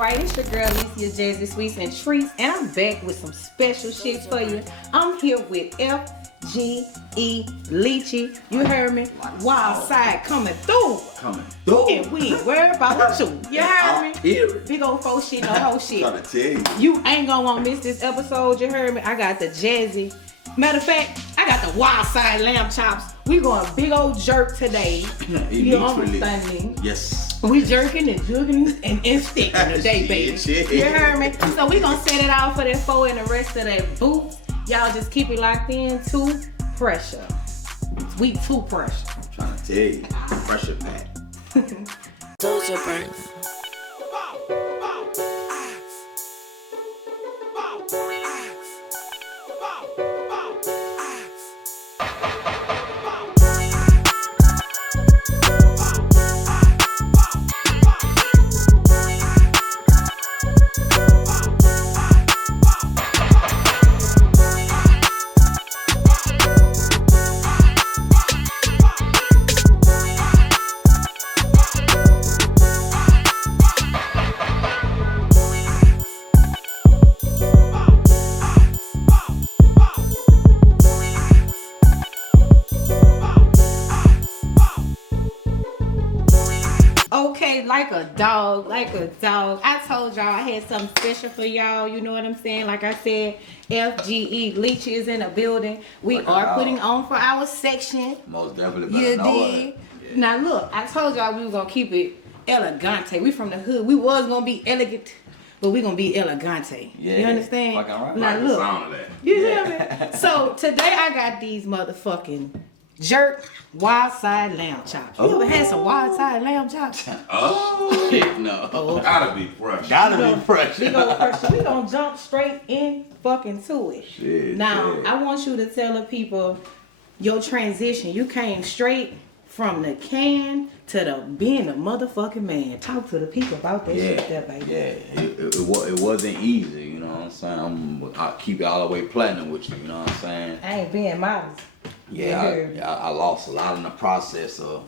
Alright, it's your girl Alicia Jazzy Sweets and Treats, and I'm back with some special shit for you. I'm here with FGE Lychee. You heard me? Wild side coming through. And we ain't worried about you. You heard me? Big old faux shit, no whole shit. I'm trying to tell you. You ain't gonna want to miss this episode. You heard me? I got the Jazzy. Matter of fact, I got the wild side lamb chops. We going big old jerk today. You understand me? Yes. We jerking and jugging and sticking today, baby. You heard me? So we gonna set it out for that four and the rest of that booth. Y'all just keep it locked in. Too pressure. We too pressure. I'm trying to tell you. Pressure pack. Soldier burn. Okay, like a dog. I told y'all I had something special for y'all. You know what I'm saying? Like I said, FGE Lychee is in the building. We are putting on for our section. Most definitely. You did. Yeah. Now look, I told y'all we were gonna keep it elegante. We from the hood. We was gonna be elegant, but we gonna be elegante. Yeah. You understand? Right. Now like look, the sound of that. You hear me? So today I got these motherfucking jerk wild side lamb chops. You ever had some wild side lamb chops? Oh, shit, no. Gotta be fresh. We gonna jump straight in fucking to it. Shit, now, shit. I want you to tell the people your transition. You came straight from the can to the being a motherfucking man. Talk to the people about that shit there, baby. Yeah, it wasn't easy, you know what I'm saying? I'll keep it all the way platinum with you, you know what I'm saying? I ain't being modest. I lost a lot in the process of,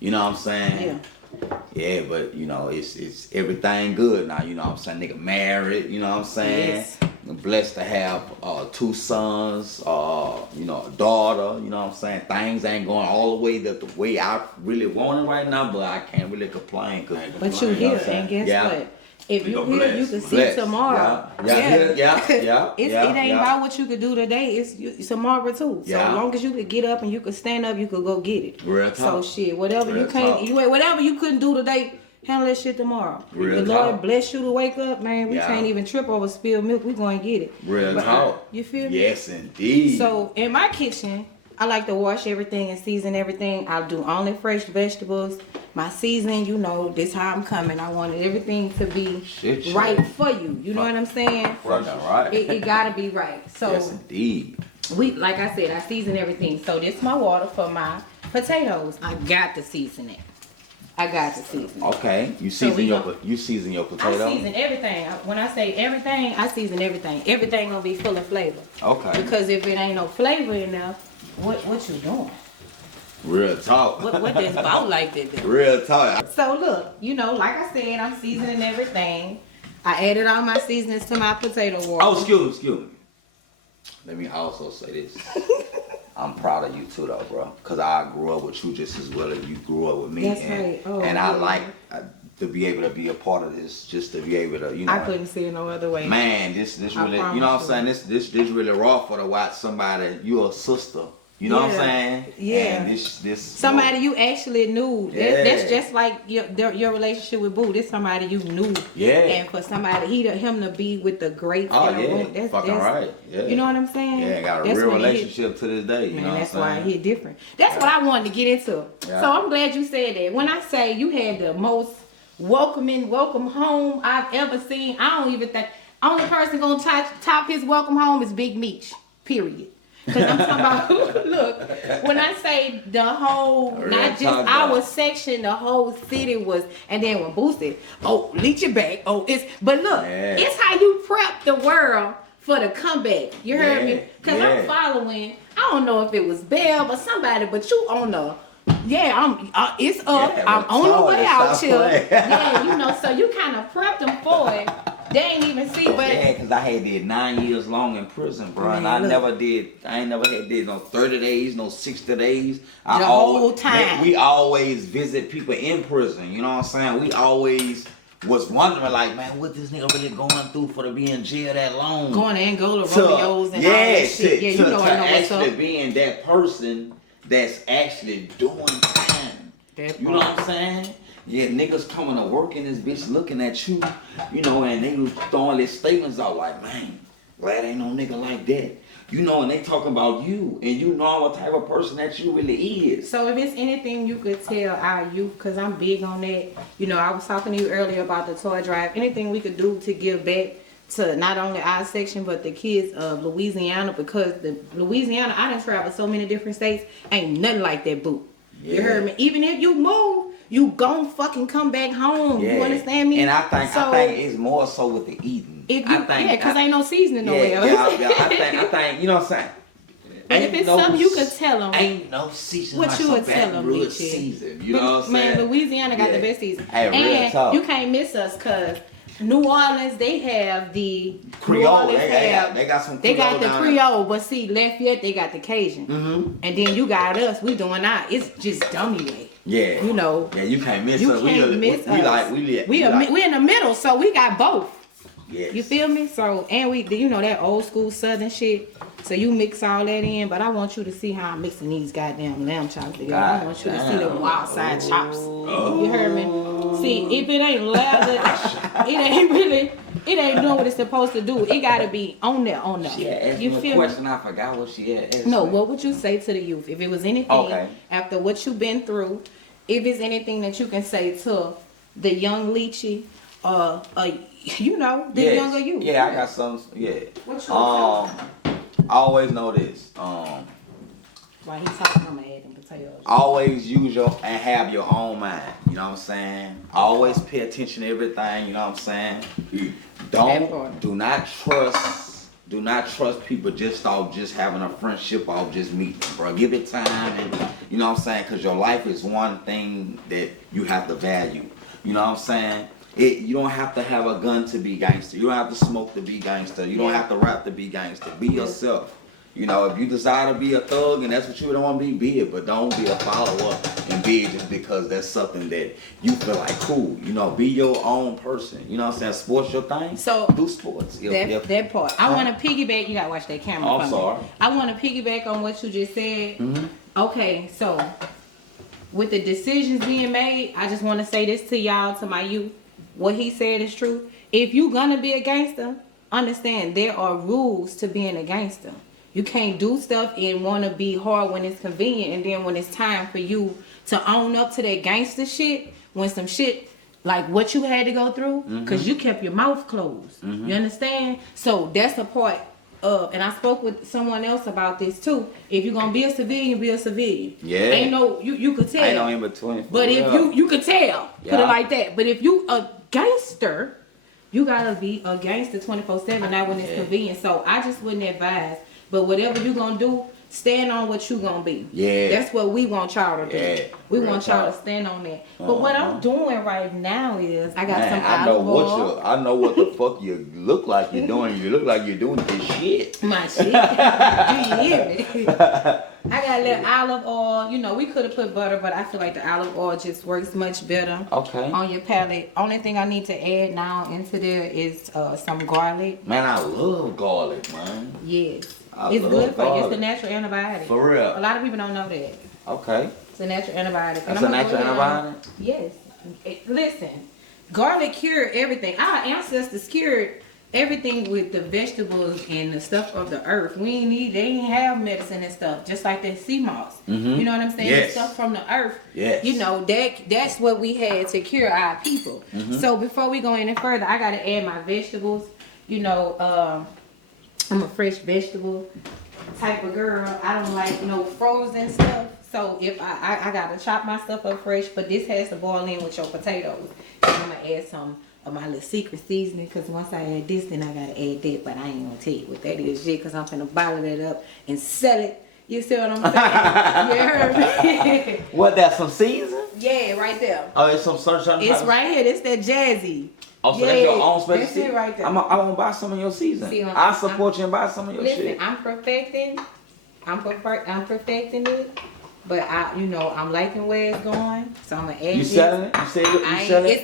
you know what I'm saying? Yeah, but you know, it's everything good now, you know what I'm saying? Nigga married, you know what I'm saying? Yes. I'm blessed to have 2 sons, you know, a daughter, you know what I'm saying? Things ain't going all the way the way I really want it right now, but I can't really complain. But you here, and guess what? If you here, you can see tomorrow. Yeah. It ain't about what you could do today. It's tomorrow too. So as long as you could get up and you could stand up, you could go get it. Real talk. So shit, whatever Real whatever you couldn't do today, handle that shit tomorrow. Real the Lord talk. bless you to wake up, man. We can't even trip over spilled milk. We gonna get it. Real talk. You feel me? Yes, indeed. So in my kitchen, I like to wash everything and season everything. I'll do only fresh vegetables. My season, you know, this how I'm coming. I wanted everything to be right for you. You know what I'm saying? Right. It gotta be right. So yes, indeed. We, like I said, I season everything. So this is my water for my potatoes. I got to season it. Okay, you season your potato. I season everything. When I say everything, I season everything. Everything gonna be full of flavor. Okay. Because if it ain't no flavor enough, what you doing? Real talk. What this bout like that? Real talk. So look, you know, like I said, I'm seasoning everything. I added all my seasonings to my potato water. Oh, excuse me. Let me also say this. I'm proud of you too, though, bro. Because I grew up with you just as well as you grew up with me. That's right. Oh, and I like to be able to be a part of this, just to be able to, you know. I couldn't see it no other way. Man, this really, you know what I'm saying? This really raw for to watch somebody, you a sister. You know what I'm saying? Yeah. And this somebody you actually knew. Yeah. That's just like your relationship with Boo. This somebody you knew. Yeah. And for him to be with the greats in the room, that's fucking right. Yeah. You know what I'm saying? Yeah, got a that's real relationship to this day. You know that's what I'm saying? why it hit different. That's what I wanted to get into. Yeah. So I'm glad you said that. When I say you had the most welcome home I've ever seen, I don't even think only person gonna top his welcome home is Big Meech. Period. Because I'm talking about, look, when I say the whole, not just our section, the whole city was, and then when Boo said, oh, leech it back, but look, it's how you prep the world for the comeback. You heard me? Because I'm following, I don't know if it was Bell or somebody, but you on the Yeah, it's up. Yeah, I'm on the way out stop here. playing. Yeah, so you kind of prepped them for it. They ain't even see, but Yeah, cause I had did 9 years long in prison, bro, and I Man, look. ain't never had did no 30 days, no 60 days. The whole time. Man, we always visit people in prison. You know what I'm saying? We always was wondering, like, man, what this nigga really going through for to be in jail that long? going to Angola rodeos and all that shit. Yeah, you know I know what's actually up. being that person that's actually doing time. That You know part. what I'm saying? Yeah, niggas coming to work in this bitch looking at you, you know, and they was throwing their statements out like, man, glad ain't no nigga like that. You know, and they talking about you, and you know what type of person that you really is. So if it's anything you could tell our youth, because I'm big on that, you know, I was talking to you earlier about the toy drive, anything we could do to give back to not only our section, but the kids of Louisiana, because the Louisiana, I done traveled so many different states, ain't nothing like that, boo. Yeah. You heard me? Even if you move, you gon' fucking come back home. Yeah. You understand me? And I think it's more so with the eating. If you, because ain't no seasoning nowhere. I think, you know what I'm saying? But if it's something you could tell them, ain't no season what like you some would tell them, Baton Rouge bitch. season. You know what I'm saying? Man, Louisiana got Yeah. the best season. Hey, real and talk. you can't miss us, because New Orleans, they have the Creole. New Orleans They got some they got Creole the down Creole, but see, Lafayette, they got the Cajun. Mm-hmm. And then you got us, we doing our, it's just dummy way. Yeah. You know. Yeah, you can't miss You us. can't miss us. We in the middle, so we got both. Yes. You feel me? So, and we, you know, that old school Southern shit. So you mix all that in, but I want you to see how I'm mixing these goddamn lamb chops together. I want you to see the wild side chops. You heard me? See, if it ain't lather, it ain't doing what it's supposed to do. It gotta be on there. She had asked You me a feel question. me? I forgot what she had asked No, me. what would you say to the youth? If it was anything Okay. after what you've been through, if it's anything that you can say to the young Leechy, you know, the Yes. younger you. Yeah, I got some. Yeah. What you I always know this. While he's talking, I'm adding potatoes. Always use and have your own mind. You know what I'm saying? Always pay attention to everything. You know what I'm saying? Do not trust people just off just having a friendship off just meeting, bro. Give it time, and you know what I'm saying? Because your life is one thing that you have to value. You know what I'm saying? You don't have to have a gun to be gangster. You don't have to smoke to be gangster. You don't have to rap to be gangster. Be yourself. You know, if you desire to be a thug and that's what you don't want to be it. But don't be a follower and be it just because that's something that you feel like cool. You know, be your own person. You know what I'm saying? Sports your thing. So do sports. That part. I want to piggyback. You gotta watch that camera. I'm sorry. I want to piggyback on what you just said. Mm-hmm. Okay, so with the decisions being made, I just want to say this to y'all, to my youth. What he said is true. If you gonna be a gangster, understand there are rules to being a gangster. You can't do stuff and want to be hard when it's convenient, and then when it's time for you to own up to that gangster shit, when some shit like what you had to go through, because you kept your mouth closed. You understand? So that's a part of, and I spoke with someone else about this too. If you're gonna be a civilian, be a civilian. Yeah. Ain't no, you could tell. Ain't no in between. But if you could tell, put Yeah. it like that. But if you a gangster, you gotta be a gangster 24/7, not when it's convenient. So I just wouldn't advise. But whatever you gonna do, stand on what you gonna be. Yeah. That's what we want y'all to do. Yeah. We Real want y'all talk. to stand on that. But what I'm doing right now is I got Man, some I know olive oil. I know what the fuck you look like you're doing. You look like you're doing this shit. My shit. Do you hear me? I got a little olive oil. You know, we could have put butter, but I feel like the olive oil just works much better Okay. on your palate. Only thing I need to add now into there is some garlic. Man, I love garlic, man. Yes. I It's love good for you. It's garlic. a natural antibiotic. For real. A lot of people don't know that. Okay. It's a natural antibiotic. That's a natural antibiotic? Yes. Listen, garlic cured everything. Our ancestors cured everything with the vegetables and the stuff of the earth. They ain't have medicine and stuff, just like that sea moss. You know what I'm saying? Yes. The stuff from the earth. Yes. You know, that's what we had to cure our people. So before we go any further, I gotta add my vegetables. You know, I'm a fresh vegetable type of girl. I don't like no frozen stuff. So if I gotta chop my stuff up fresh, but this has to boil in with your potatoes. And I'm gonna add some of my little secret seasoning, because once I add this, then I gotta add that. But I ain't gonna tell you what that is yet, because I'm finna bottle that up and sell it. You see what I'm saying? You heard me? What, that's some season? Yeah, right there. Oh, it's some certain It's right here. It's that jazzy. Oh, so that's your own special That's season? it right there. I want to buy some of your season. See, I support you and buy some of your Listen, shit. I'm perfecting it, but I'm liking where it's going, so I'm gonna add You this. selling it? You selling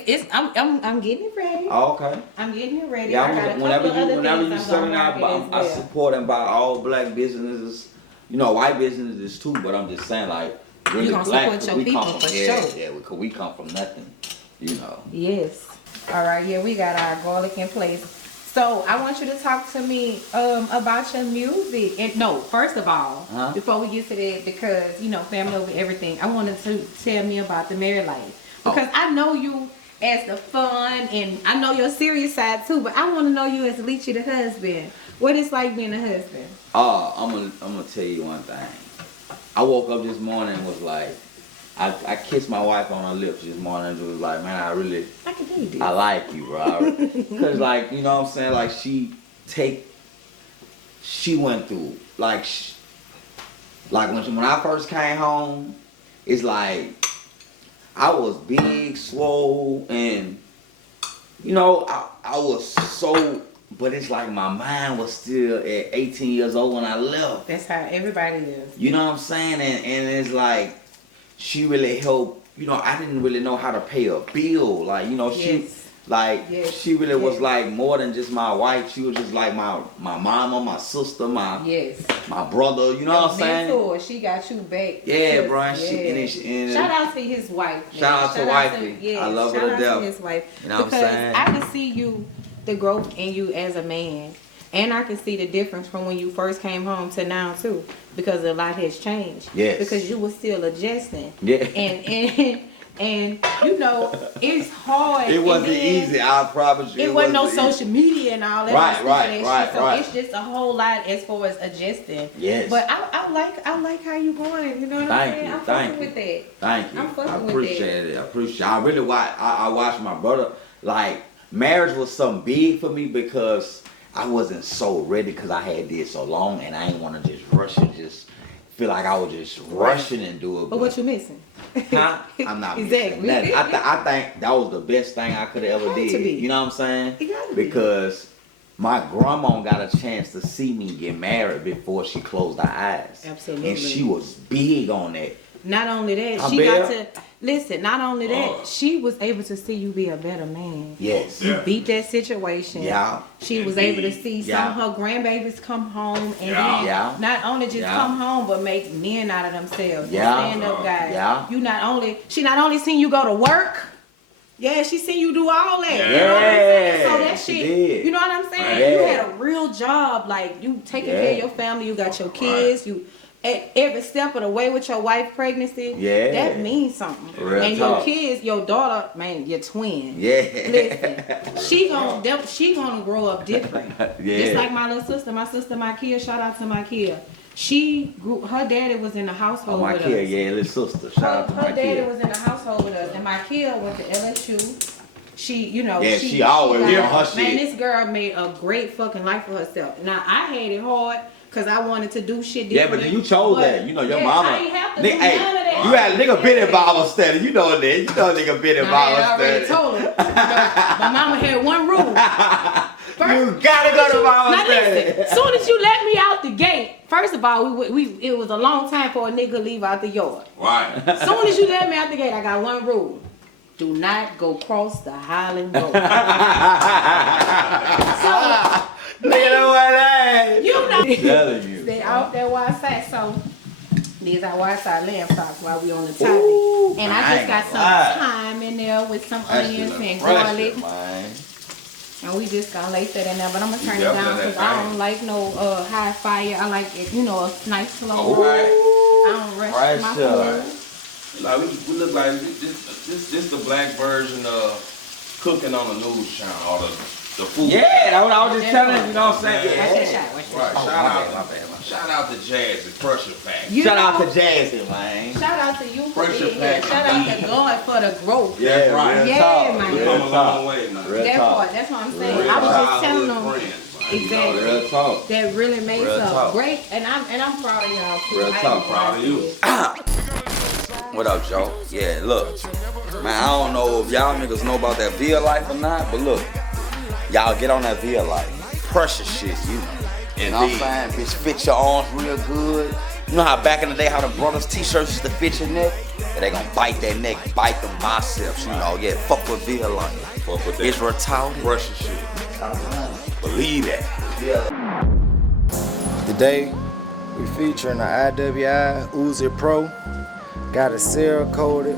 it? I'm getting it ready. Oh, okay. I'm getting it ready. Yeah, I got a whenever couple other you things selling I'm it, gonna market I as well. support and buy all black businesses. White businesses too, but I'm just saying, like, really You gonna black. support 'cause your we people come from, for yeah, sure. Yeah, because we come from nothing, Yes. All right. Yeah, we got our garlic in place. So I want you to talk to me about your music. And no, first of all, before we get to that, because family over everything, I wanted to tell me about the married life, because I know you as the fun, and I know your serious side too. But I want to know you as Leechy the husband. What it's like being a husband. I'm gonna tell you one thing. I woke up this morning and was like, I kissed my wife on her lips this morning and was like, man, I can tell you this. I like you, bro. Cause like, you know what I'm saying? Like she went through, like when I first came home, it's like, I was big, swole, and I was so, but it's like my mind was still at 18 years old when I left. That's how everybody is. You know what I'm saying? And it's like, she really helped. I didn't really know how to pay a bill. Like, Yes. she really was like more than just my wife. She was just like my mama, my sister, my brother. You know what I'm saying? Mentor, she got you back. Yeah, bro. And shout out to his wife. Man. Shout out to wifey. I love her to death. Shout out to his wife. You know what I'm saying? I can see the growth in you as a man. And I can see the difference from when you first came home to now too, because a lot has changed. Yes. Because you were still adjusting. Yeah. And it's hard. It wasn't easy. I promise you. It wasn't no social media and all that. Right. So it's just a whole lot as far as adjusting. Yes. But I like how you going. You know what I'm saying? I'm fucking with that. Thank you. I'm fucking I with appreciate it. I appreciate it. I really watched my brother. Like, marriage was something big for me because I wasn't so ready, because I had did so long and I didn't want to just rush and just feel like I was just rushing and do it. But what you missing? Huh? I'm not Exactly. missing nothing. I think that was the best thing I could have ever did. You know what I'm saying? It gotta be. Because my grandma got a chance to see me get married before she closed her eyes. Absolutely. And she was big on that. Not only that, I she bet. got to listen. Not only that, she was able to see you be a better man. Yes. You beat that situation. Yeah. She was able to see some of her grandbabies come home and then not only just come home but make men out of themselves. Yeah. Stand up guys. Yeah. She not only seen you go to work. Yeah, she seen you do all that. Yeah. You know what I'm saying? So that She shit, did. you know what I'm saying? Yeah. You had a real job. Like, you taking care of your family. You got your kids. You at every step of the way with your wife pregnancy. Yeah. That means something. Real and talk. your kids, your daughter, man, your twin. Yeah. Listen, she gonna grow up different. Yeah. Just like my little sister, Makia. Shout out to Makia. She grew. Her daddy was in the household with us. Little sister. Shout out to Her daddy Makia. was in the household with us, and Makia went to LSU. She, she always got- on her Man, shit. this girl made a great fucking life for herself. Now I had it hard. Cause I wanted to do shit Yeah, different. but you chose that. Your mama. I ain't have to Nigga, do none of that. you had a nigga been in Bible study. You know that. You know nigga been in I Bible already study. told her. My mama had one rule. You gotta go to Bible Now study. listen, soon as you let me out the gate, first of all, it was a long time for a nigga to leave out the yard. Right. Soon as you let me out the gate, I got one rule. Do not go cross the Highland Road. So, You know what I you know, telling you. they off that wild side. So these are wild side lamb chops while we on the topic. Ooh, And I just got some thyme in there with some onions and garlic. Man. And we just gonna lace that in there, but I'm gonna turn it Definitely down because that I don't like no high fire. I like it, a nice slow. Alright. I don't rush Right, my sure. food. Like we look like this the black version of cooking on the news channel or the food. Yeah, that's what I was just telling you. You know what I'm saying? Watch that Yeah. shot. Watch that Right. shot. my bad. Shout out to Jazz, the Pressure Pack. You Shout out know, to Jazzy, man. Shout out to you for Pressure being here. pack Shout out to indeed. God for the growth. Yeah, right. real Yeah, talk, man. We real come a talk. long way, man. Real That talk. part, that's what I'm saying. Real I was just Childhood telling them. friends, man. Exactly. Real talk. That really makes Real up talk. great, and I'm proud of y'all too. Real talk. Proud of you. What up, Joe? Yeah, look. Man, I don't know if y'all niggas know about that Via Life or not, but look. Y'all get on that Via Life. Precious shit, you know. You know what I'm saying? Bitch, fit your arms real good. You know how back in the day how the brothers t-shirts used to fit your neck? Yeah, they gonna bite that neck, bite them biceps, you know. Yeah, fuck with Via Life. Fuck with that. It's retarded. Precious shit. Believe that. Today, we featuring the IWI Uzi Pro. Got it seal coated,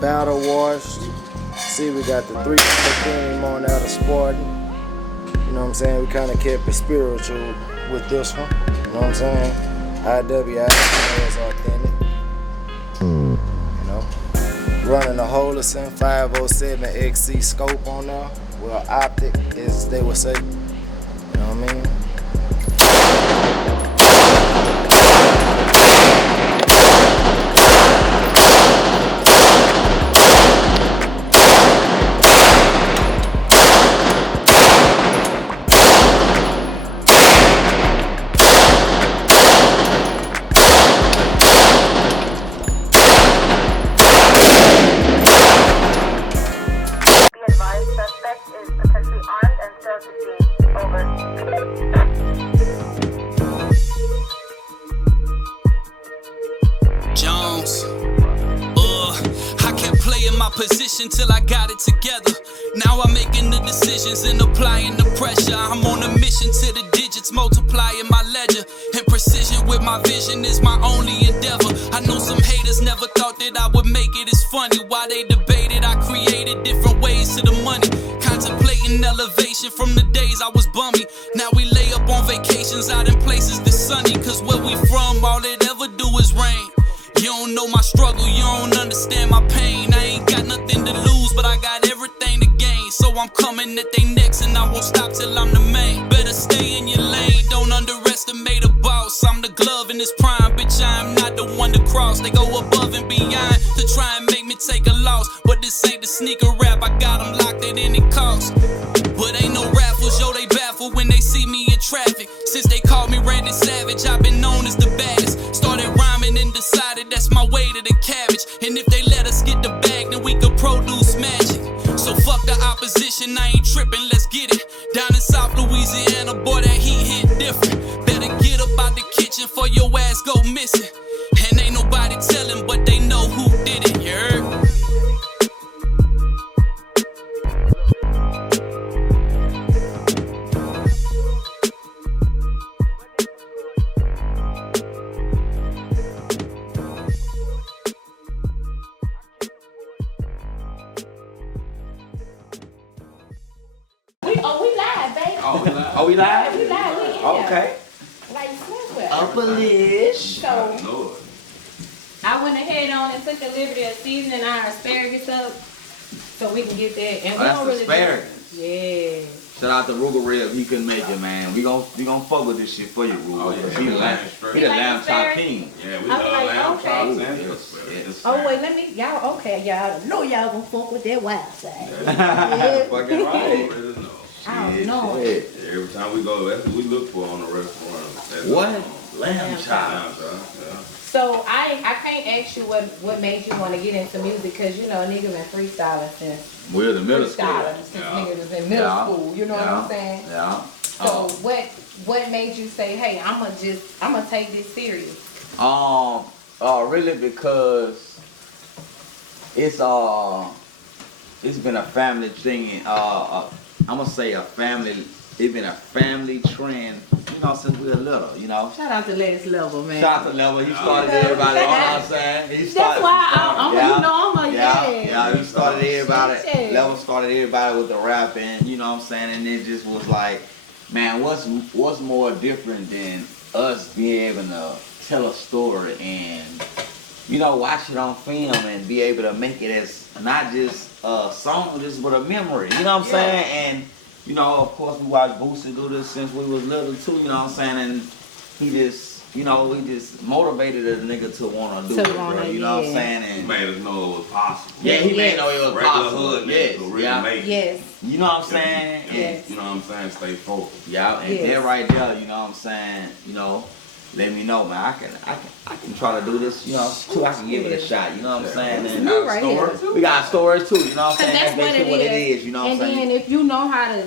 battle washed. See, we got the 3-color theme on out of Spartan. You know what I'm saying? We kind of kept it spiritual with this one. You know what I'm saying? IWI is authentic. You know? Running the Holison 507 XC scope on there. Well, optic, as they would say. You know what I mean? Position till I got it together. Now I'm making the decisions and applying the pressure. I'm on a mission to the digits, multiplying my ledger. And precision with my vision is my only endeavor. I know some haters never thought that I would make it. It's funny why they debated. I created different ways to the money. Contemplating elevation from the days I was bummy. Now we lay up on vacations out in places that's sunny. Cause where we from, all it ever do is rain. You don't know my struggle, you don't understand my pain. I ain't got nothing to lose, but I got everything to gain. So I'm coming at they necks and I won't stop till I'm the main. Better stay in your lane, don't underestimate a boss. I'm the glove in this prime, bitch, I am not the one to cross. They go above and beyond to try and make me take a loss. But this ain't the sneaker rap, I got them locked at any cost. But ain't no raffles, yo, they baffle when they see me in traffic. Since they called me Randy Savage, I've been known as the baddest. Started rhyming and decided that's my way to the cabbage. And if they let us get the bag, then we could produce magic. So fuck the opposition, I ain't tripping, let's get it. Down in South Louisiana, boy, that heat hit different. Better get up out the kitchen for your ass go missing. And ain't nobody telling, but they know who did it, you heard? We live, baby. Oh, we live? We live. We in here. Okay. Like Smithwell. Upper Lish. So I went ahead on and took the liberty of seasoning our asparagus up so we can get that. And we That's don't really asparagus. Yeah. Shout out to Ruger Rib, he couldn't make it, man. We gon' fuck with this shit for you, Ruger. Oh, yeah. He the lamb, he the like lamb chop asparagus? king. Yeah, we I'm love like, lamb okay. chops and Yes, yes. Oh wait, let me y'all okay, y'all know y'all gonna fuck with that wild side. Fucking right. I don't know. Shit. Every time we go, that's what we look for on the restaurant. That's What? Lamb Lamb chop. Lamb chop, yeah. So I can't ask you what made you want to get into music because you know niggas been freestyling since We're the middle school. since niggas was in middle school. You know what I'm saying? Yeah. So what made you say, hey, I'ma take this serious? Really because it's been a family thing. I'm gonna say it's been a family trend, you know, since we were little, you know. Shout out to Latest Level, man. Shout out to Level, he started everybody, you know what I'm saying? That's why I'm you know, I'm a Yeah, he started everybody, Shit. Level started everybody with the rapping, you know what I'm saying? And it just was like, man, what's more different than us being able to tell a story and, you know, watch it on film and be able to make it as not just a song, but a memory, you know what I'm saying? And, you know, of course, we watched Boosie do this since we was little too, you know what I'm saying? And he just, you know, we just motivated a nigga to wanna do it, bro. You know what I'm saying? He And made us know it was possible. yeah, he made know it was Regular possible. hood Yes, niggas could really yeah. make it. Yes. You know what I'm saying? Yes. You know what I'm saying? Stay focused. Yeah, and Yes. that right there, you know what I'm saying? You know, let me know, man. I can try to do this, you know, too. I can give it a shot, you know what I'm saying? And You right here. we got stories too, you know what I'm Cause saying? that's what basically it is. You know what I'm and saying? then if you know how to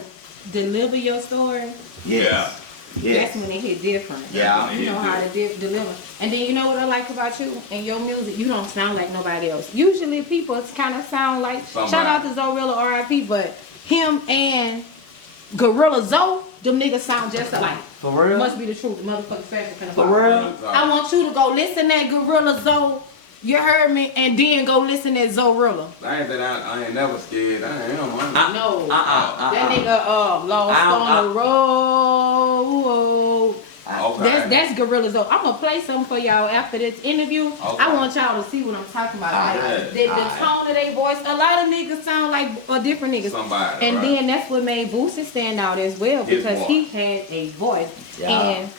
deliver your story, Yes. Yes. that's when it hit different. Yeah. You know how to deliver. And then you know what I like about you and your music? You don't sound like nobody else. Usually people kind of sound like, Somebody. shout out to Zorilla R.I.P., but him and Gorilla Zoe, them niggas sound just alike. For real? Must be the truth. The motherfucking fashion finna For fall. real? I want you to go listen at Gorilla Zoe. You heard me? And then go listen at Zorilla. I ain't never scared. I am. No. That That nigga lost on the road. Okay. That's Gorilla Zoe. I'm gonna play something for y'all after this interview. Okay. I want y'all to see what I'm talking about. Alright. The tone of their voice. A lot of niggas sound like a different niggas. Somebody, And right. then that's what made Boosie stand out as well His because voice. he had a voice. Yeah. And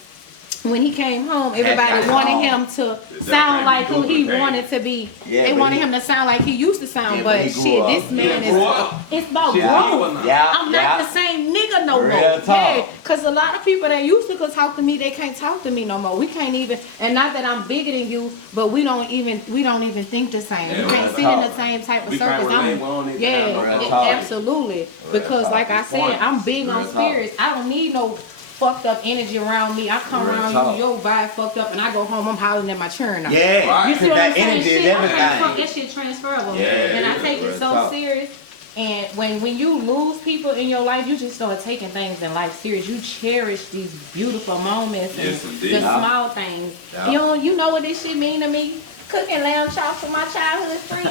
when he came home, That everybody guy wanted home. him to That sound man like who he duplicate. wanted to be. Yeah, They but wanted he- him to sound like he used to sound, Yeah, but but he grew shit, up. this man grew up. it's about Yeah. growth. Yeah. I'm yeah. not the same nigga no Real more. talk. Yeah, cause a lot of people that used to could talk to me, they can't talk to me no more. We can't even, and not that I'm bigger than you, but we don't even think the same. Yeah, we can't real sit in talk. the same type of We can't circles. relate, we don't need to have no real Yeah, talk. absolutely. Because talk. like I said, Point. I'm big Real on talk. spirits. I don't need no fucked up energy around me. I come Real around talk. you, your vibe fucked up, and I go home, I'm hollering at my churn now. Yeah. Right. You see what I'm that saying? energy is Shit, I can't fuck everything. that shit transferable. Yeah, and I it take is. it Real so talk. serious. And when you lose people in your life, you just start taking things in life serious. You cherish these beautiful moments and Yes, indeed. the Yeah. small things. Yeah. You know what this shit mean to me? Cooking lamb chops for my childhood friends.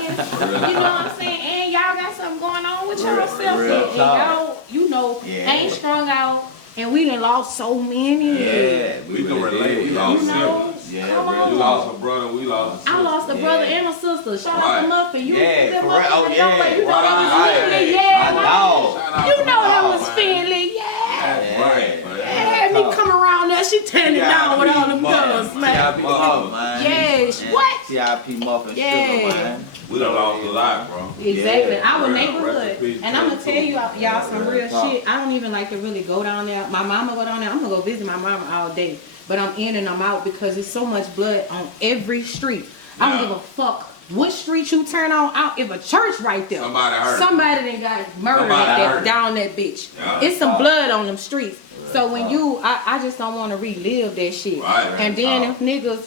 You know what I'm saying? And y'all got something going on with yourself. real And talk. y'all, you know, Yeah. ain't strung out. And we done lost so many. Yeah. We can really relate. did. We You lost know? siblings. Yeah, Come real on. You lost a brother. We lost a sister. I lost a brother Yeah. and a sister. Shout out Right. to Muffin. You Yeah, them for real. motherfuckers Oh, know yeah. what- you know that was Right. Finley, yeah. My man. dog. Shout out You to know that my was dog, man. Finley, yeah. That's Yeah. right, man. Had me come around there, she turned it down with all them guns, man. CIP Muffin, man. Yes, And what? CIP Muffin Yeah. sugar, man. We done lost a lot, bro. Exactly, Yeah. our Rest neighborhood. in peace And to I'm gonna the tell you, people. y'all, some real talk. shit. I don't even like to really go down there. My mama go down there. I'm gonna go visit my mama all day. But I'm in and I'm out because there's so much blood on every street. I don't Yeah. give a fuck what street you turn on. If a church right there, Somebody hurt. somebody done got murdered Somebody at hurt. down that bitch. Yeah. It's some blood on them streets. So when I just don't want to relive that shit. Right. And then if niggas,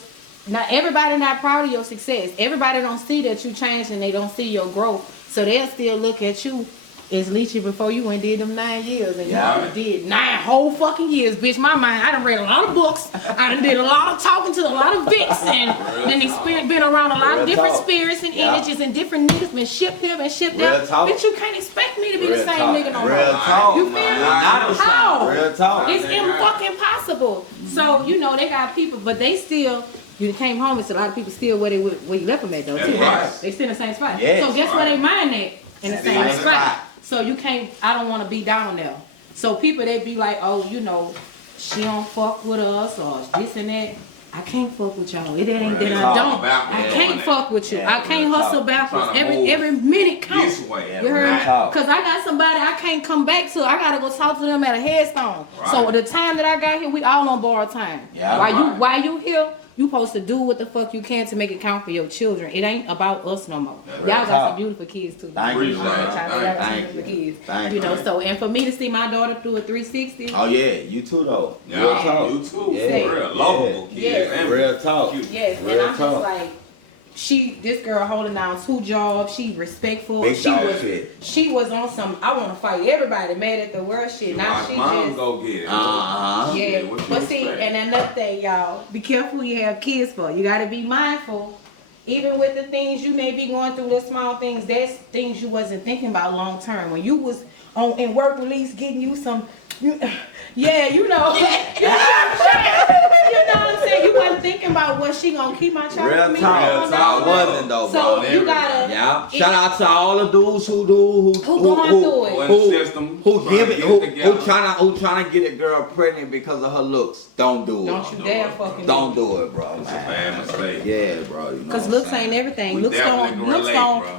not everybody not proud of your success. Everybody don't see that you changed and they don't see your growth. So they'll still look at you as leeching before you went did them 9 years. And Yeah. you only did 9 whole fucking years, bitch. My mind, I done read a lot of books. I done did a lot of talking to a lot of Vicks and then been around a lot of Real different talk. spirits and Yeah. energies and different niggas been shipped here and shipped there. Real talk. Bitch, you can't expect me to be the Real same talk. nigga no more. Real talk. You feel me? How? Real talk. It's fucking possible. So, you know, they got people, but they still, you came home, it's a lot of people still where you left them at though, too. That's right. They still in the same spot. Yes, So guess where right. they mind at? In the same Same spot. spot. So you can't, I don't want to be down there. So people, they be like, oh, you know, she don't fuck with us or this and that. I can't fuck with y'all. It ain't that Real I talk don't. about I doing can't that. fuck with you. Yeah, I can't real hustle talk. backwards. Tryna move Every minute counts. This way. You heard real me? talk. Cause I got somebody I can't come back to. I gotta go talk to them at a headstone. Right. So the time that I got here, we all on borrowed time. Yeah, right. While you here, you supposed to do what the fuck you can to make it count for your children. It ain't about us no more. Real Y'all got talk. some beautiful kids too. Thank you, Y'all man. got some Thank beautiful you. kids. Thank You know, you. so and for me to see my daughter through a 360. Oh yeah, you too though. Yeah, Real talk. you too. Yeah. Real lovable kids. Yes. And Real talk. cute. Yes, and Real I'm just talk. like, this girl holding down 2 jobs. She respectful. Big she dog was, shit. she was on some. I want to fight everybody. Mad at the world shit. Now Watch she mom just. go get it. Uh-huh. Yeah, what you but see, expect? and another thing, y'all, be careful who you have kids for. You gotta be mindful. Even with the things you may be going through, the small things, that's things you wasn't thinking about long term. When you was on in work release getting you some Yeah, you know. You know what I'm saying? You wasn't thinking about what she gonna keep my child Real from me. talk. I wasn't though, So bro. you gotta. Yeah. Shout out to all the dudes who going through it. Who trying to get a girl pregnant because of her looks. Don't do it. Don't you dare fucking. Don't do it, bro. It's a bad mistake. Yeah, bro. You know Cause what looks I'm saying? ain't everything. We Looks definitely don't. can relate,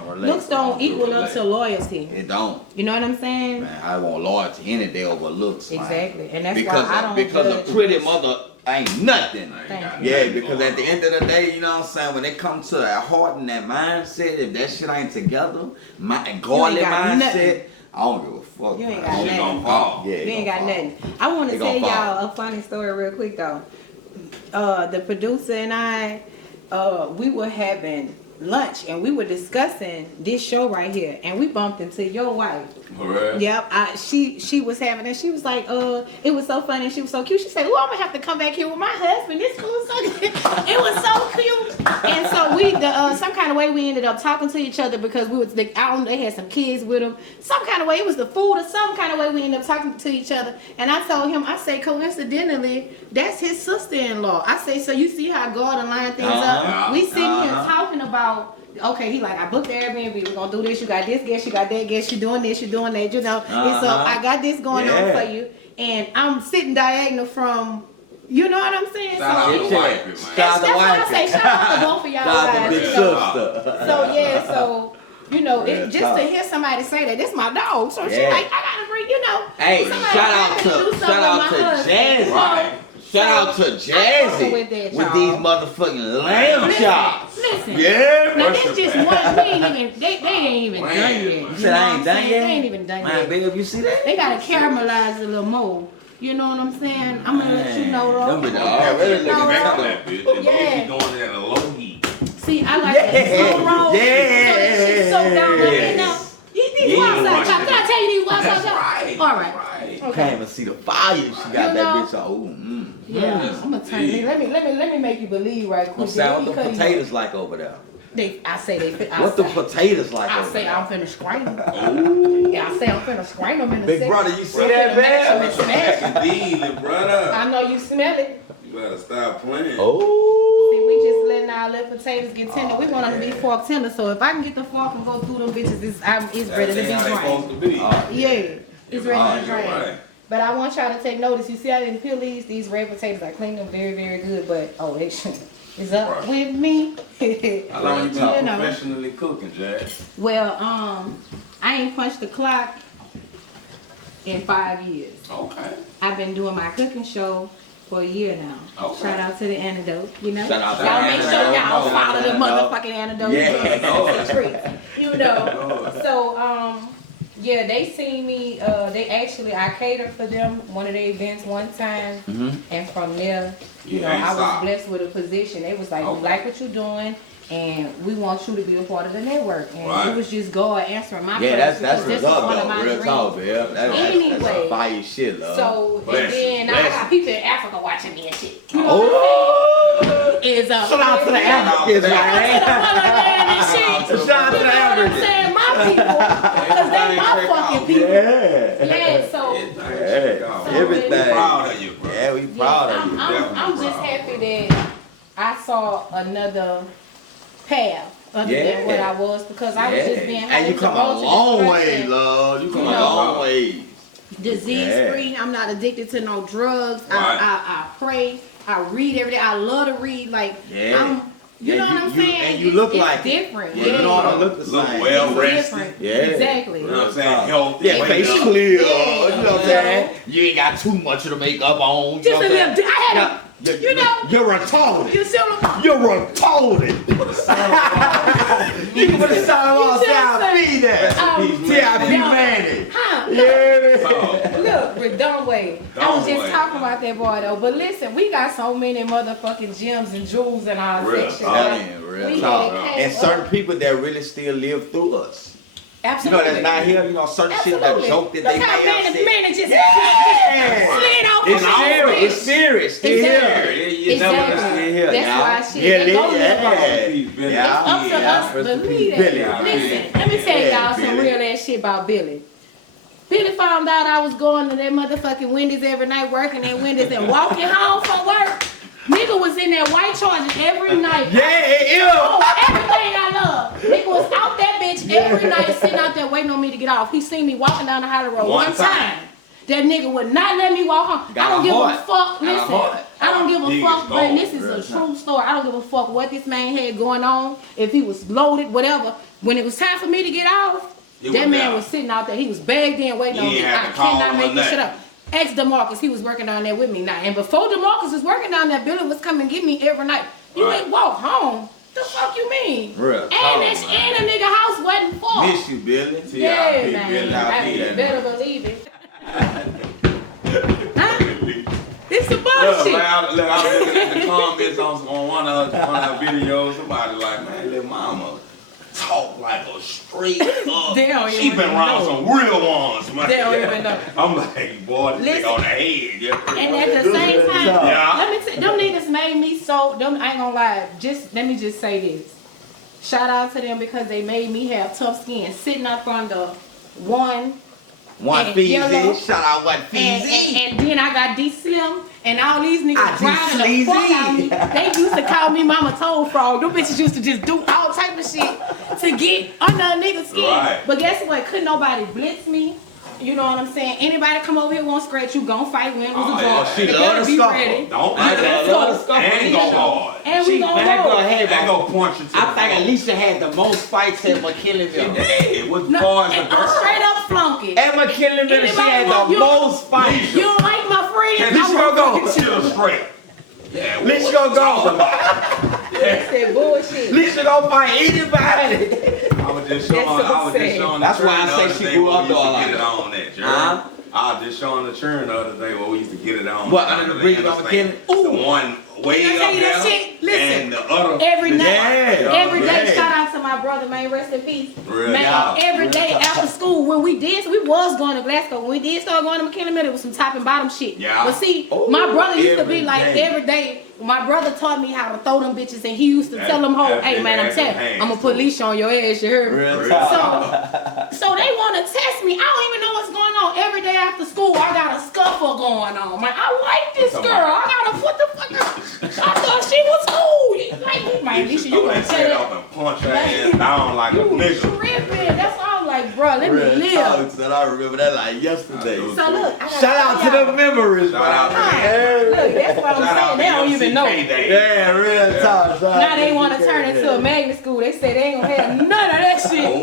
bro. Looks don't equal up to loyalty. It don't. You know what I'm saying? Man, I want loyalty any day over looks. Man. Exactly, and that's Because why I don't. because a judge. pretty mother ain't nothing. Thank Yeah, because at the end of the day, you know what I'm saying, when it comes to that heart and that mindset, if that shit ain't together, my godly got mindset, nothing. I don't give a fuck. You ain't man. got Shit nothing. gonna fall. Yeah, You ain't it got gonna fall. nothing. I want to It tell gonna fall. y'all a funny story real quick though. The producer and I, we were having lunch and we were discussing this show right here, and we bumped into your wife. For real? Yep, she was having it. She was like, it was so funny. She was so cute. She said, "Oh, I'm gonna have to come back here with my husband. This was so cute." It was so cute. And so we, some kind of way, we ended up talking to each other because we was out. They had some kids with them. Some kind of way, it was the food or some kind of way we ended up talking to each other. And I told him, I say, coincidentally, that's his sister-in-law. I say, so you see how God aligned things up? We sitting here talking about. Okay, he like, I booked the Airbnb, we're gonna do this, you got this guest, you got that guest, you doing this, you doing that, you know. And so I got this going on for you. And I'm sitting diagonal from, you know what I'm saying? Shout out to So, wifey, man. Shout out that's to what I wifey. say, shout out to both of y'all Shout out guys. to big You know. sister. So yeah, so you know, Real just talk. to hear somebody say that, this my dog. So she Yeah. like, I gotta bring, you know. Hey, somebody shout gotta out do to something with my husband. Jazzy. Right. Shout out to Jazzy with that, with y'all. these motherfucking lamb chops. Listen. Yeah. Now that's just one. We ain't even. They ain't even done yet. You You said know I what ain't I'm done saying? yet? They ain't even done Man, yet. babe, you see that? They gotta caramelize a little more. You know what I'm saying? I'm gonna let you know though. Them bitches already You know, looking Back on back that bitch. And Yeah. then she doing it at a low heat. See, I like that slow roll. Yeah. So that shit so down there, Yes. you know. These wild side chops. Can I tell you these wild side That's chops? right. All right. Right. You can't even see the fire. She got You that know? bitch on. Yeah, I'm gonna turn it. Let me make you believe right quick. What's that? What the Because, you know, potatoes like over there? I say they. What the potatoes like I over say there? I'm finna scrape them. Yeah, I say I'm finna scrape them in a Big second. brother, you see I'm that, finna mash 'em man? and smash 'em. Indeed, little brother. I know you smell it. You better stop playing. Oh. See, we just letting our little potatoes get tender. We want them to be fork tender. So if I can get the fork and go through them bitches, it's ready to be That's how they supposed drained. to be. Yeah, it's ready to be You're drained. right. But I want y'all to take notice. You see, I didn't peel these red potatoes. I cleaned them very, very good. But it's up Right. with me. How long you been You know. professionally cooking, Jazz? Well, I ain't punched the clock in 5 years. Okay. I've been doing my cooking show for a year now. Okay. Shout out to the antidote, you know. Shout out to y'all the make sure Antidote. y'all follow the Antidote. motherfucking antidote. Yeah. It's a treat, you know. So yeah, they seen me. I catered for them one of their events one time, and from there, you know, ain't I was stop. blessed with a position. They was like, we Okay. like what you're doing. And we want you to be a part of the network. And Right. it was just God answering my Yeah, prayers that's because this what's was one of up my though. Real dreams. talk, yeah. That's Anyway. some fire shit, love. So, and Bless then it, I bless got it. people in Africa watching me and shit. You know what I'm Oh! saying? Shout out to the Africans, man. Shout out to the Africans. saying? My people. Because they my fucking people. Yeah. Yeah, so. Yeah. So Everything. really- Proud of you, bro. Yeah, we proud of you. I'm just happy that I saw another path other Yeah. than what I was because I was just being And you come a long way, love. You come You a know. long way. Disease free. I'm not addicted to no drugs. Right. I pray. I read every day. I love to read. Like Yeah. you And know what I'm you- saying? and you It's- look it's like it. different. Yeah, Yeah, you know I look the Look same. well it's rested. different. Yeah. Exactly. You know what I'm saying? Healthy. Yeah, face Wake up. clear. Yeah. You know what I'm saying? You ain't got too much of the makeup on. You Just know a what I'm little. saying? I had you know. You're retarded. You see what I'm You're retarded. You can put a sign on You South just B there. T.I.P. no. Manning. Huh? Yeah. So, Look, Redonway. I was just Redonway. talking about that boy though. But listen, we got so many motherfucking gems and jewels in our Real section. talk. right? Real We talk. had it And came certain up. people that really still live through us. You know Absolutely. that's not here. You know certain shit, that Absolutely. joke that Look they how may have said. man just Yeah. slid off It's on our serious. bitch. It's serious. Still Exactly. here. You never Exactly. still here. That's y'all. why shit, Yeah, they go live yeah. on. Yeah. Up to us, Rest in believe peace, that. Billy. Listen, let me tell Yeah, y'all some Billy. real ass shit about Billy. Billy found out I was going to that motherfucking Wendy's every night, working at Wendy's and walking home from work. Nigga was in that white Charger every night. Oh, everything I love. Nigga was out that bitch every night, sitting out there waiting on me to get off. He seen me walking down the highway road one time. That nigga would not let me walk home. I don't give a fuck. Listen, I don't give a fuck. But this is a true story. I don't give a fuck what this man had going on. If he was loaded, whatever. When it was time for me to get off, that man was sitting out there. He was bagged in waiting on me. I cannot make this shit up. Ex DeMarcus, he was working down there with me now. And before DeMarcus was working down there, Billy was coming get me every night. You ain't walk home. The fuck you mean? Real and a nigga house wasn't full. Miss you, Billy. Yeah, man. I better believe it. Huh? It's some bullshit. Look, I was looking at the comments on one of her videos. Somebody like, man, little mama talk like a straight up. She been around some real ones, man. They don't even know. I'm like, boy, this nigga on the head. Yeah. And at the same time, let me tell you, them niggas made me so, I ain't gonna lie, let me just say this. Shout out to them because they made me have tough skin. Sitting up under one Feezy. Shout out One Feezy. And then I got D Slim and all these niggas driving the fuck out of me. They used to call me Mama Toad Frog. Them bitches used to just do all type of shit to get under a nigga's skin. Right. But guess what? Couldn't nobody blitz me. You know what I'm saying? Anybody come over here won't scratch you, gon' fight, win, lose, or draw. She They love better to be scuffle. ready. Don't love to scuffle. and go hard. And we gon' roll. And go punch you to I think Alicia had the most fights at McKinleyville. Yeah, with No, far as the and girl. straight up flunky. At McKinleyville, she had the most fights. You don't like my friend? Alicia gonna go. Get you straight. Yeah, Alicia gonna go. That's that bullshit. Alicia gonna fight anybody. I was just showing That's the why I churn say the other she day grew where up we used though, to like get it on that journey. Huh? I was just showing the churn the other day where we used to get it on. What, under the bridge on McKinley? The one way Can I up tell you that there shit? Listen, and the other. every night, Yeah, every day, yeah. shout out to my brother, man, rest in peace. Real Man, talk, every day after school, when we was going to Glasgow, when we did start going to McKinley Middle, it was some top and bottom shit. Yeah. But see, my brother used to be every like, day. every day, my brother taught me how to throw them bitches, and he used to tell them, hey man, I'm telling you, I'm gonna put leash on your ass, you heard me? Real So they want to test me. I don't even know what's going on. Every day after school, I got a scuffle going on. Man, I like this girl. I gotta put the fuck up. I thought she was cool. Like, man, Alicia, you gonna tell it that? up and punch her ass down like a You nigga. tripping. That's why I'm like, bro, let me live. I remember that like yesterday. So So look, I gotta Shout out to tell the memories, Shout out to man. y'all. Look, that's what I'm Shout out saying. They don't to even know. MCK Day. Yeah, real talk. Now they want to turn it to a magnet school. They say they ain't gonna have none of that shit.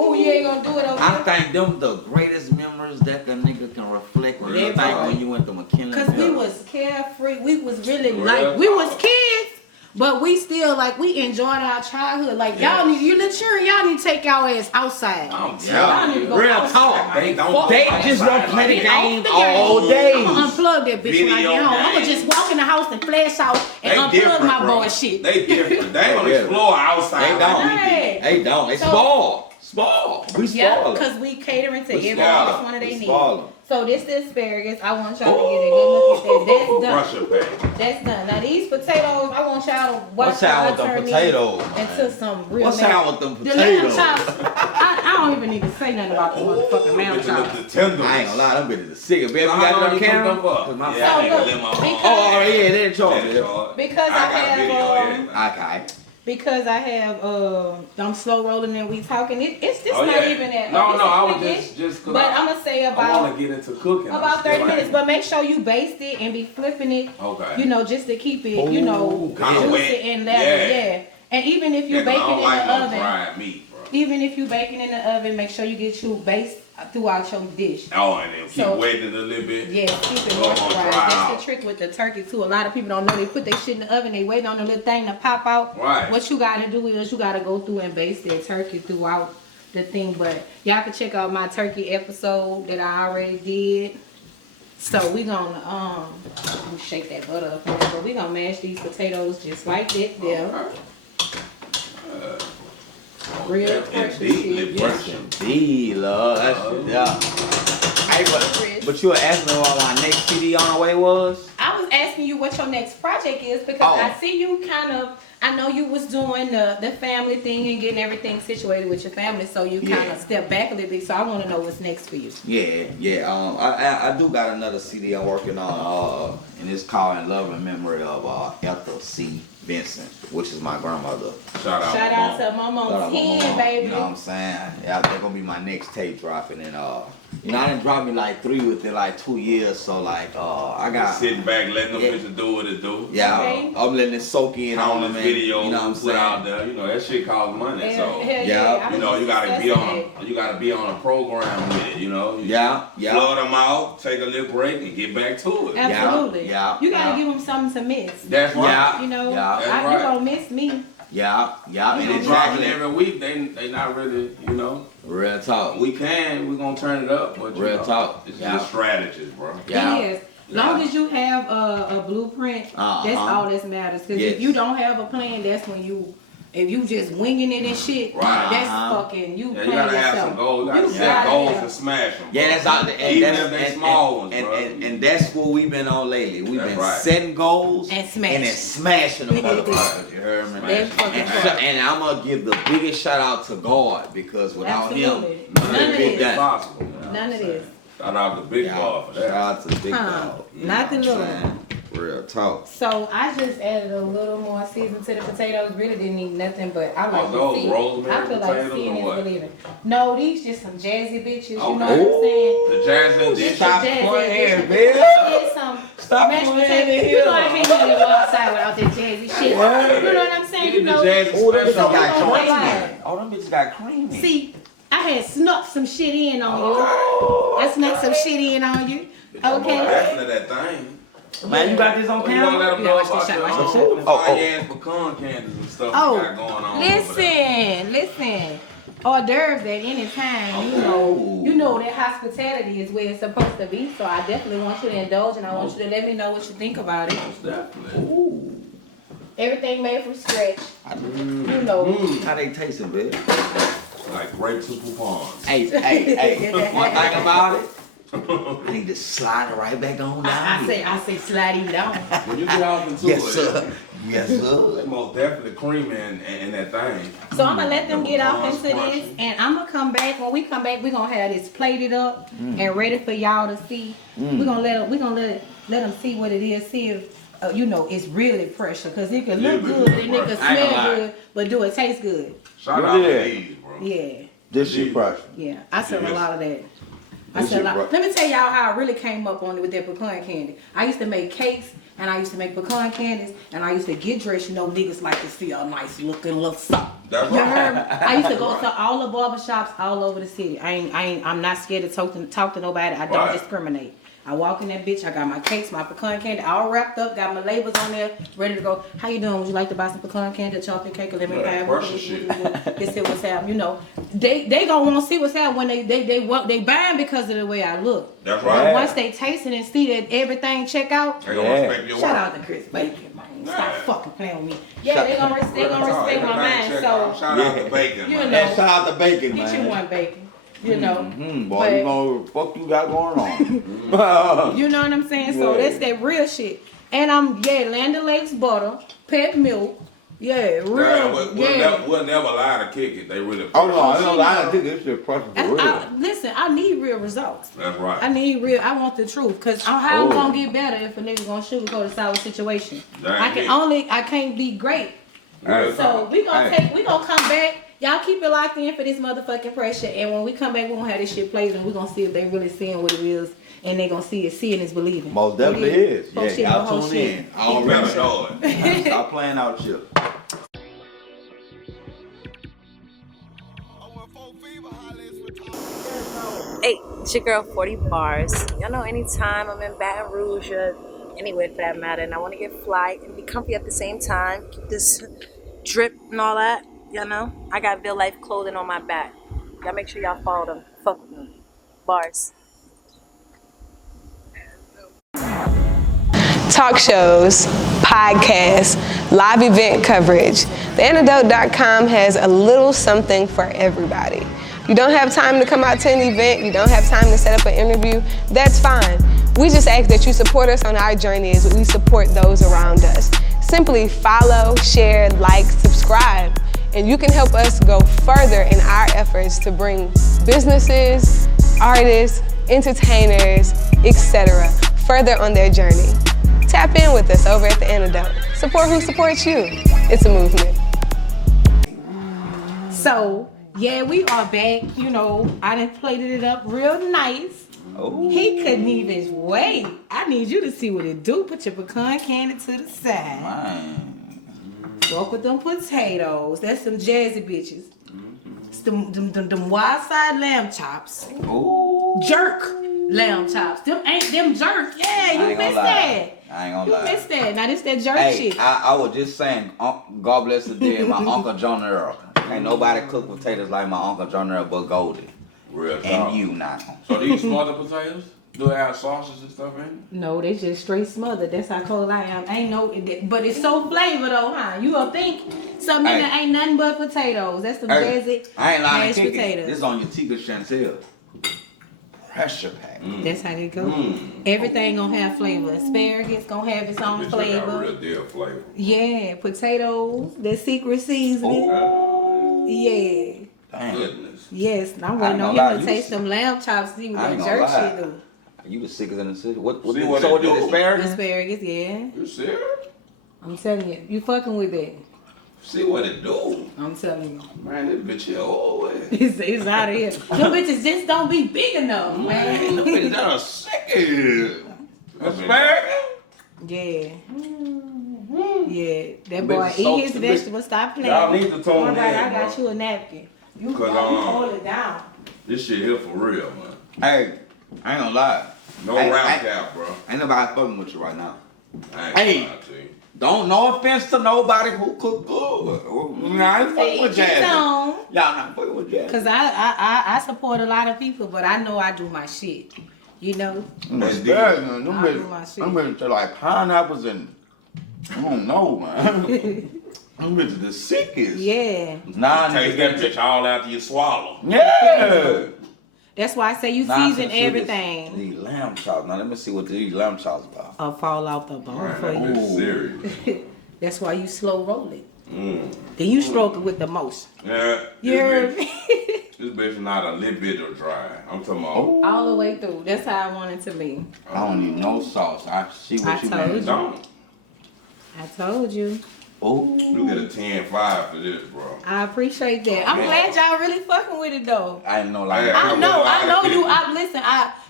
Oh, you ain't gonna do it over I here. think them the greatest memories that a nigga can reflect when you Yeah, think bro. when you went to McKinley. Cause we was carefree. We was really Real like, we was talk. kids. But we still like we enjoyed our childhood. Like y'all need you mature, y'all need to take y'all ass outside. I'm Y'all telling need to you. go Real outside. talk. They don't. They just don't play the Get off game the all game. day. I'ma unplug that bitch when I Video get home. I'ma game. just walk in the house and flash out and They unplug different, my bro. boy shit. They different. They don't Yeah. explore outside. They don't. like we do. Hey. They don't. They So- small. Small. We Yeah, small. because we catering to We every small. last one of their We needs. small. So this the asparagus. I want y'all to get a good look at that. That's Brush done. your back. That's done. Now these potatoes, I want y'all to watch What's how out I with them turn potatoes? these into some real What's lamb. out with them The lamb potatoes? chops. I don't even need to say nothing about the motherfucking lamb Bitch, chops. look the tender. I ain't gonna lie, them bitches are sick. Baby, you How got long it on you cook camera? them for? 'Cause my Yeah, So I ain't look, let my because- Oh, yeah, they're in charge. Yeah, Charles. Because I got have, video, everything. Okay. Because I have, I'm slow rolling and we talking. It's just Oh, not yeah. even that. No, it's no, a I was quick just dish, cause But I I'm gonna say want about to get into cooking. about 30 minutes. But make sure you baste it and be flipping it. Okay. You know, just to keep it, you know, Kinda juicy wet. and level. Yeah. Yeah. And even if you Yeah, 'cause bake I it don't in like the no oven, fried meat, bro. even if you bake it in the oven, make sure you get you based throughout your dish. Oh, and then keep So- wetting it a little bit. Yeah, keep it Go on, moisturized. dry That's out. the trick with the turkey too. A lot of people don't know. They put their shit in the oven. They wait on the little thing to pop out. Right. What you gotta do is you gotta go through and baste that turkey throughout the thing. But y'all can check out my turkey episode that I already did. So we gonna let me shake that butter up. But we gonna mash these potatoes just like that there. Real And precious deeply shit. precious. Indeed, love. That's yeah. Hey, but you were asking me what my next CD on the way was? I was was asking you what your next project is because I see you kind of. I know you was doing the family thing and getting everything situated with your family, so you kind of stepped back a little bit. So I want to know what's next for you. Yeah. I do got another CD I'm working on, and it's called "In Love and Memory of Ethel C. Vincent," which is my grandmother. Shout out to Momo 10, baby. You know what I'm saying? Yeah, that's gonna be my next tape dropping, and you know, I done dropped me like 3 within like 2 years, so like I got sitting back letting them bitches do what it do. Yeah, okay. I'm letting it soak in on them, video, you know what I'm saying? Out there, you know that shit costs money, so yeah, you know you gotta be on a program with it, you know. Yeah. Flood them out, take a little break, and get back to it. Absolutely. Yeah. You gotta give them something to miss. That's right. You know, that's you right. gonna miss me. Yeah, and it's dropping every week. They not really, you know. Real talk. We're gonna turn it up, but real talk. It's just strategies, bro. Yeah. It is. Long as you have a blueprint, that's all that matters. Because if you don't have a plan, that's when if you just winging it and shit, that's fucking you. Yeah, you gotta have some goals. You gotta set goals and smash them. Yeah, that's all. Even if they small ones, bro. And that's what we've been on lately. We've been setting goals and then smashing them motherfuckers. You heard me? And I'm gonna give the biggest shout out to God because without Him, none of this is possible. None of this. Shout out to Big Dog for that. Shout out to the Big Dog. Not the little one. Real talk. So I just added a little more season to the potatoes. Really didn't need nothing, but I like to see. Rosemary I feel like seeing is believing. No, these just some jazzy bitches. You know what I'm saying? The jazzy bitches. Stop playing, It's some mashed potatoes. You know I can't even go outside without that jazzy shit. You know what I'm saying? You know. Them bitches got cream. See, I had snuck some shit in on you. I snuck some shit in on you. Okay. That thing. Man, you got this on camera? You don't let them know about your fire-ass pecan candies and stuff you got going on. Listen. Hors d'oeuvres at any time, you know that hospitality is where it's supposed to be. So I definitely want you to indulge, and I want you to let me know what you think about it. Definitely. Ooh. Everything made from scratch. You know. How they tasting, bitch? Like grapes and pecans. Hey. One thing about it. I need to slide it right back on down. I say slide it down. When you get off into yes, sir. Yes, sir. They most definitely cream in that thing. So I'm gonna let them get off into this, and I'm gonna come back. When we come back, we're gonna have this plated up and ready for y'all to see. We're gonna let them see what it is. See if it's really pressure, because it can look good and it can smell good, but do it taste good? Shout out to these, bro. Yeah. This is pressure. Yeah, I sell a lot of that. Let me tell y'all how I really came up on it with that pecan candy. I used to make cakes, and I used to make pecan candies, and I used to get dressed. Niggas like to see a nice looking little something. That's you heard me? I used to go to all the barbershops all over the city. I'm not scared to talk to nobody. I don't discriminate. I walk in that bitch, I got my cakes, my pecan candy, all wrapped up, got my labels on there, ready to go. How you doing? Would you like to buy some pecan candy, chocolate cake, or lemon pie? This is what's happening. They gonna want to see what's happening when they buying because of the way I look. That's right. Once they taste it and see that everything check out, they gonna respect your shout work. out to Chris Bacon, man. Stop fucking playing with me. Yeah, they gonna respect my mind. So shout out to Bacon. Shout out to Bacon, man. Get you one Bacon. Boy, you know fuck you got going on. You know what I'm saying? So that's that real shit. And Land O'Lakes butter, pet milk. Yeah, real. We'll never lie to kick it. They really. Oh no, I don't lie to kick it. This shit pressure for real. Listen, I need real results. That's right. I want the truth. Cause how I'm gonna get better if a nigga gonna sugarcoat a sour situation? I can't be great. So we gonna come back. Y'all keep it locked in for this motherfucking pressure, and when we come back, we gonna have this shit played, and we gonna see if they really seeing what it is, and they gonna see it. Seeing is believing. Most definitely is. Yeah, y'all tune in. I already know it. Stop playing out shit. Hey, it's your girl 40 Bars. Y'all know anytime I'm in Baton Rouge or anywhere for that matter, and I want to get fly and be comfy at the same time, keep this drip and all that. Y'all know, I got Real Life clothing on my back. Y'all make sure y'all follow them. Fuck with them. Bars. Talk shows, podcasts, live event coverage. TheAntidote.com has a little something for everybody. You don't have time to come out to an event, you don't have time to set up an interview, that's fine. We just ask that you support us on our journey as we support those around us. Simply follow, share, like, subscribe, and you can help us go further in our efforts to bring businesses, artists, entertainers, etc. further on their journey. Tap in with us over at The Antidote. Support who supports you. It's a movement. So, yeah, we are back. You know, I done plated it up real nice. Oh. He couldn't even wait. I need you to see what it do. Put your pecan candy to the side. Man. Walk with them potatoes. That's some jazzy bitches. It's them wild side lamb chops. Ooh. Jerk lamb chops. Them ain't them jerk. Yeah, you missed that. I ain't gonna You lie. missed that. Now this that jerk Hey, shit. I was just saying, God bless the dead, my Uncle John Earl. Ain't nobody cook potatoes like my Uncle John Earl but Goldie. Real And talk. you now. So these smothered potatoes, do they have sauces and stuff in it? No, they just straight smothered. That's how cold I am. Ain't no, but it's so flavor though, huh? You gonna think something in there ain't nothing but potatoes. That's some jazzy I ain't lying mashed to kick it. potatoes. This is on your Tika Chantel. Pressure pack. That's how they go. Everything gonna have flavor. Asparagus gonna have its own Bitch, they got flavor. real deal flavor. Yeah, potatoes, the secret seasoning. Yeah. Damn. Goodness. Yes, I'm I ain't waiting on gonna lie, him to you taste was- them lamb chops, see what I ain't that gonna jerk lie. shit do. You the sickest in the city. What See did what so it do do. asparagus? Asparagus, yeah. You serious? I'm telling you, you fucking with it. See what it do. I'm telling you. Man, this bitch here old. It's out of here. Them bitches just don't be big enough, Man, them man. bitches that are sick. Asparagus? Yeah. Yeah. That Bitch boy is so eat his too vegetables, stop playing. Y'all need to tone All right, in, I got bro. you a napkin. You Cause, hold it down. This shit here for real, man. Hey, I ain't gonna lie. No Hey, round hey. cap, bro. Ain't nobody fucking with you right now. I ain't Hey. gonna lie to you. Don't, no offense to nobody who cook good. Nah, I ain't fucking with Keep Jazzy. on. Y'all not fucking with Jazzy. Cause I support a lot of people, but I know I do my shit. You know? That's deep. Them I do my shit. bitches are like pineapples and I don't know, man. Them bitches the sickest. Yeah. Nah, Take that bitch all after you swallow. Yeah. That's why I say you Nah, season see everything. These lamb chops. Now let me see what these lamb chops about. Or fall off the bone Man, for that you. bitch serious. That's why you slow roll it. Then you stroke it with the motion. Yeah. You This heard bitch, me? this bitch not a little bit of dry. I'm talking about. All the way through. That's how I want it to be. I don't need no sauce. I see what I you told mean. you. Don't. I told you. Oh, You get a 10-5 for this, bro. I appreciate that. I'm glad y'all really fucking with it though. I didn't know like Yeah. I know you. Listen,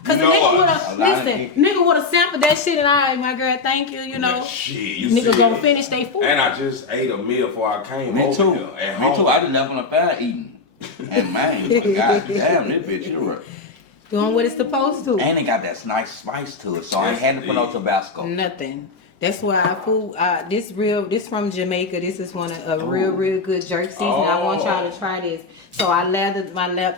cause You a know nigga us. woulda nigga woulda sampled that shit and my girl, thank you. You know, Shit, you nigga see gonna it. finish they food. And I just ate a meal before I came Me over too. here at Me home. too. I just left on the fire eating. And man, god damn, this bitch, you're right. Doing what it's supposed to. And it got that nice spice to it, so I ain't had to put no Tabasco. Nothing. That's why I food. This from Jamaica. This is one of a real good jerk season. I want y'all to try this. So I lathered my lamb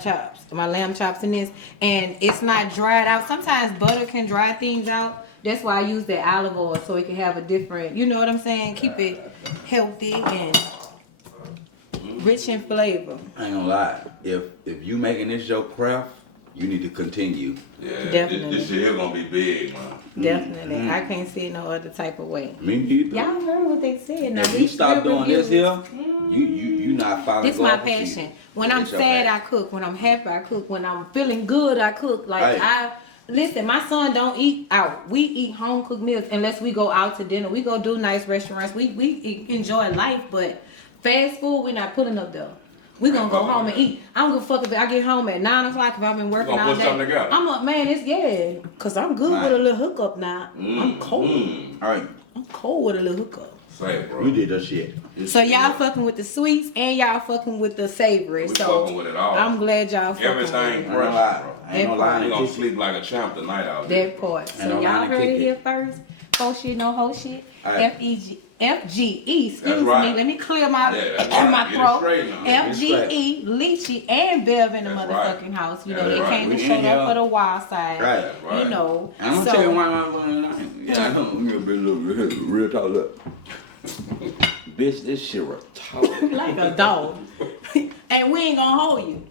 chops in this, and it's not dried out. Sometimes butter can dry things out. That's why I use that olive oil so it can have a different. You know what I'm saying? Keep it healthy and rich in flavor. I ain't gonna lie. If you making this your craft, you need to continue. Yeah, Definitely. This shit here gonna be big, man. Definitely. I can't see it no other type of way. Me neither. Y'all heard what they said. Now If you these stop real doing this reviews- here, you not following. This my passion. When I'm sad, I cook. When I'm happy, I cook. When I'm feeling good, I cook. Like Right. listen, my son don't eat out. We eat home cooked meals unless we go out to dinner. We go do nice restaurants. We enjoy life, but fast food, we're not putting up there. We gonna go home and eat. I don't give a fuck if I get home at 9 o'clock if I've been working gonna all put day. something together. I'm like, man, it's cause I'm good with a little hookup now. I'm cold. All right, I'm cold with a little hookup. Say, bro. we did that shit. So y'all fucking with the sweets and y'all fucking with the savory. We So fucking with it all. I'm glad y'all fucking Everything with I it. ain't gonna lie. bro. I ain't gonna lie. We and gonna kick it. sleep like a champ tonight out there. That part. And So I'm y'all lying to heard kick it it. here first. Whole shit, no whole shit. Alright. FGE, excuse That's me. right. Let me clear my Yeah, that's right. my Get it throat. straight now. Get it straight. FGE, Lychee, and Bev in the That's motherfucking right. house. You know, That's they right. came We and in showed up here. for the wild side. Right. That's right. You know. I'm gonna so, tell you one. Yeah, I know. I'm gonna be a little real talk. Look, bitch, this shit retarded. like a dog. And we ain't gonna hold you.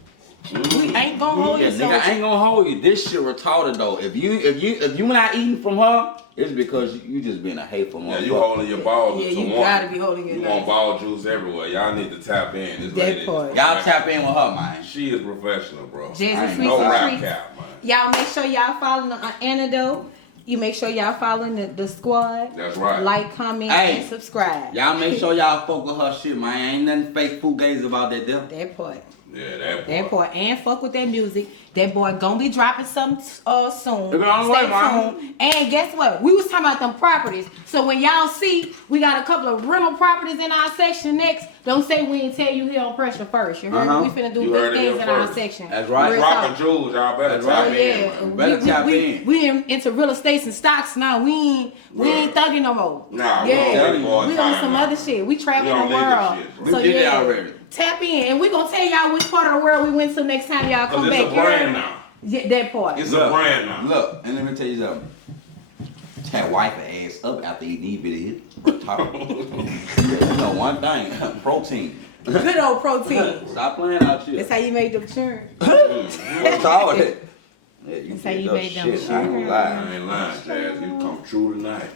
We ain't gonna hold Yeah, you. nigga, I ain't gonna hold you. This shit retarded though. If you not eating from her, it's because you just being a hateful motherfucker. Yeah, you holding your balls Yeah, to you one. gotta be holding your You want ball juice everywhere. Y'all need to tap in. This That lady is part. Y'all tap in with her, man. She is professional, bro. Jazzy I ain't Sweets No and rap Treats. cap, man. Y'all make sure y'all following the Antidote. You make sure y'all following the squad. That's right. Like, comment, Hey. and subscribe. Y'all make sure y'all fuck with her shit, man. Ain't nothing fake fugazi about that there. That part. Yeah, that That boy. boy, and fuck with that music. That boy gonna be dropping something soon. It's on the way, Stay man. tuned. And guess what? We was talking about them properties. So when y'all see we got a couple of rental properties in our section next, don't say we ain't tell you here on Pressure first. You heard Uh-huh. me? We finna do You heard big it things here in our first. section. That's right. Real Dropping talk. jewels, y'all better That's tap right. Oh, in, yeah, man. Better tap in. we into real estates and stocks now. We ain't Right. thugging no more. Nah, we yeah, on that boy we on time some now. other shit. We traveling We on the nigga world. shit, bro. We So did it yeah, already. tap in, and we gonna tell y'all which part of the world we went to next time y'all come Cause back. it's a You heard brand me? now. Yeah, that part. It's a brand now. Look, and let me tell you something. That wipe her ass up after eating these bitches. Yeah, you know one thing, protein. Good old protein. Stop playing out shit. That's how you made them churn. What's all that? Yeah, you That's how did you that made them shit. I ain't gonna lie. I ain't lying, Jazz. You come true tonight.